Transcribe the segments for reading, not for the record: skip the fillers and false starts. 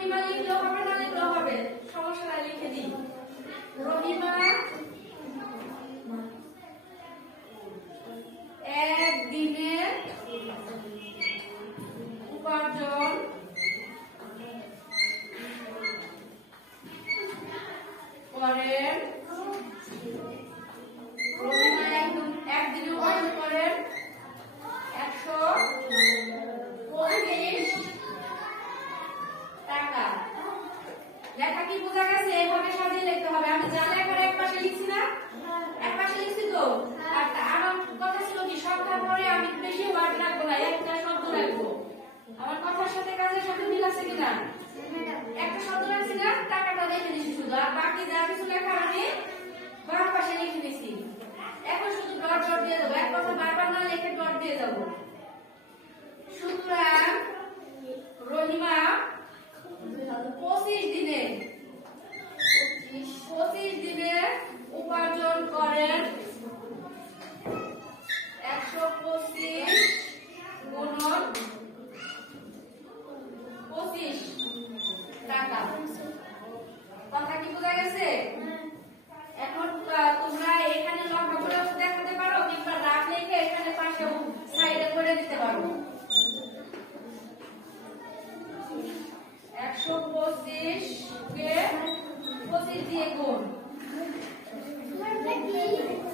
রহিমা লিখলেও হবে না লিখলেও হবে, সমস্যা নাই, লিখে দিই। রহিমা একদিনে উপার্জন করেন, রহিমা একদিনে উপার্জন করেন 125 টাকা। লেখা কি বোঝা গেছে? এইভাবে সাজিয়ে লিখতে হবে। আমি যা লেখার এক পাশে লিখছি না, এক পাশে লিখছি তো। আর আমার কথা ছিল কি, সংখ্যার পরে আমি বেশি ওয়ার্ড রাখবো না, একটা শব্দ রাখবো। আমার কথার সাথে কাজের সাথে মিল আছে কিনা? একটা শব্দ রাখছি না, টাকাটা লিখে দিছি শুধু, আর বাকি যা কিছু লেখা আমি বাম পাশে লিখে দিছি। এখন শুধু ডট ডট দিয়ে দেবো, এক কথা বারবার না লিখে ডট দিয়ে যাবো। সুতরাং রহিমা 25 দিনে উপার্জন করেন 125 গুণন 25 টাকা। কথা কি বোঝা গেছে? এখন তোমরা এখানে লম্বা করে দেখাতে পারো, কিংবা রাখ লিখে এখানে পাশে সাইডে করে দিতে পারো। 125 কে 25 দিয়ে গুণ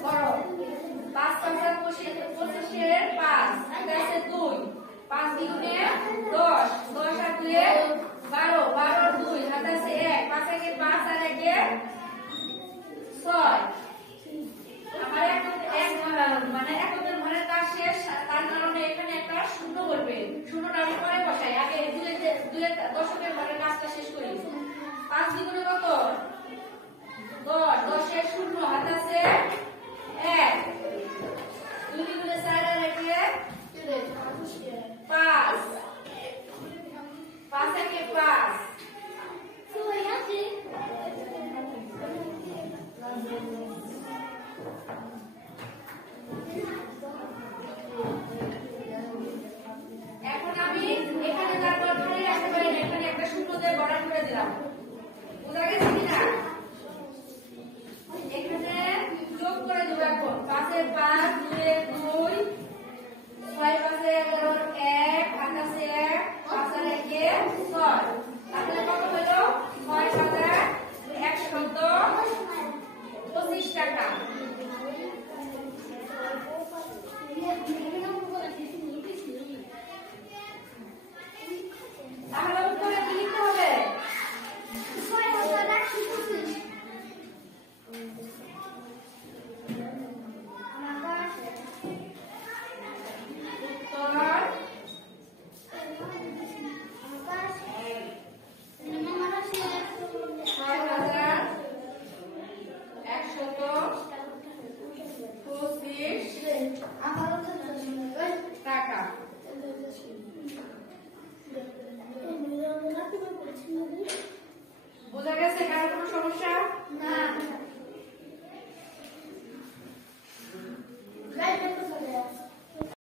করো। 5 5 25 এর 5 আছে 2, 5 দ্বিগুণে 10, 10 আর 2 এ 12, 12 আর 2 হাতে আছে 1, 5 একে 5 আর 1 এ 6। আমার মানে এককের ঘরের কাজ শেষ, তার কারণে এখানে একটা শূন্য বলবে। শূন্যটা আমি পরে বসাই, আগে দুই দশকের ঘরের কাজটা শেষ করি। 5 দ্বিগুণে কত? 10, 10 এর শূন্য হাতে আছে 1, 2 দ্বিগুণে 4 আর 1 এ 5, 5 একে 5। এখন আমি এখানে তারপর খালি রাখতে পারি না, এখানে একটা শূন্য দিয়ে বড় করে দিলাম। বোঝা গেছে কিনা? এখানে যোগ করে দেব। এখন 5 এর 5, 2 এর 2, 6 5 এর 1, 5 আছে 1, 5 আর 1 এ 6। তাহলে কত হলো? 6125 টাকা। তাহলে উত্তরে কি লিখতে হবে? টাকা। বোঝা গেছে? কারো কোনো সমস্যা?